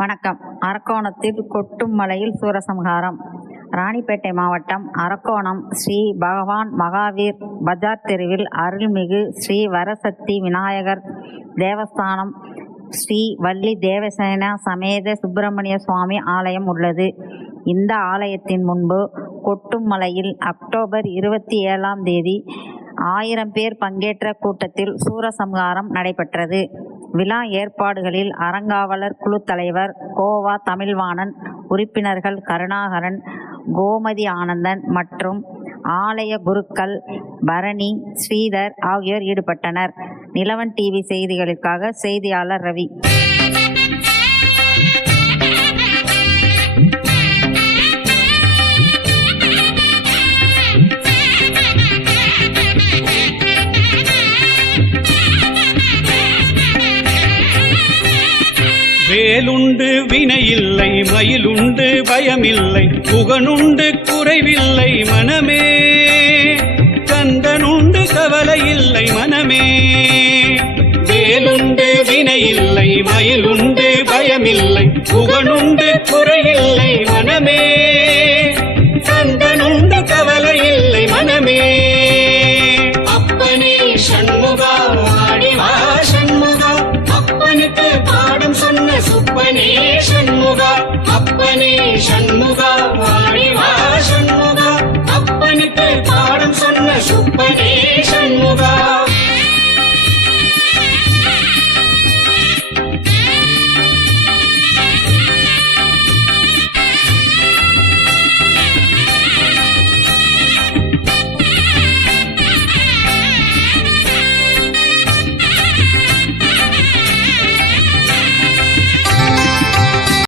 வணக்கம். அரக்கோணத்தில் கொட்டும் மலையில் சூரசம்ஹாரம். ராணிப்பேட்டை மாவட்டம் அரக்கோணம் ஸ்ரீ பகவான் மகாவீர் பஜார் தெருவில் அருள்மிகு ஸ்ரீ வரசக்தி விநாயகர் தேவஸ்தானம். ஸ்ரீ வள்ளி தேவசேனா சமேத சுப்பிரமணிய சுவாமி ஆலயம் உள்ளது. இந்த ஆலயத்தின் முன்பு கொட்டும் மலையில் அக்டோபர் இருபத்தி ஏழாம் தேதி ஆயிரம் பேர் பங்கேற்ற கூட்டத்தில் சூரசம்ஹாரம் நடைபெற்றது. விழா ஏற்பாடுகளில் அறங்காவலர் குழு தலைவர் கோவா தமிழ்வாணன் உறுப்பினர்கள் கருணாகரன் கோமதி ஆனந்தன் மற்றும் ஆலய குருக்கள் பரணி ஸ்ரீதர் ஆகியோர் ஈடுபட்டனர். நிலவன் டிவி செய்திகளுக்காக செய்தியாளர் ரவி. வேலுண்டு வினையில்லை மயிலுண்டு பயமில்லை புகனுண்டு குறைவில்லை மனமே. கந்தனுண்டு கவலை இல்லை மனமே. வேலுண்டு வினையில்லை மயிலுண்டு பயமில்லை புகனுண்டு குறையில்லை மனமே. பாடம் சொன்ன சுப்பனே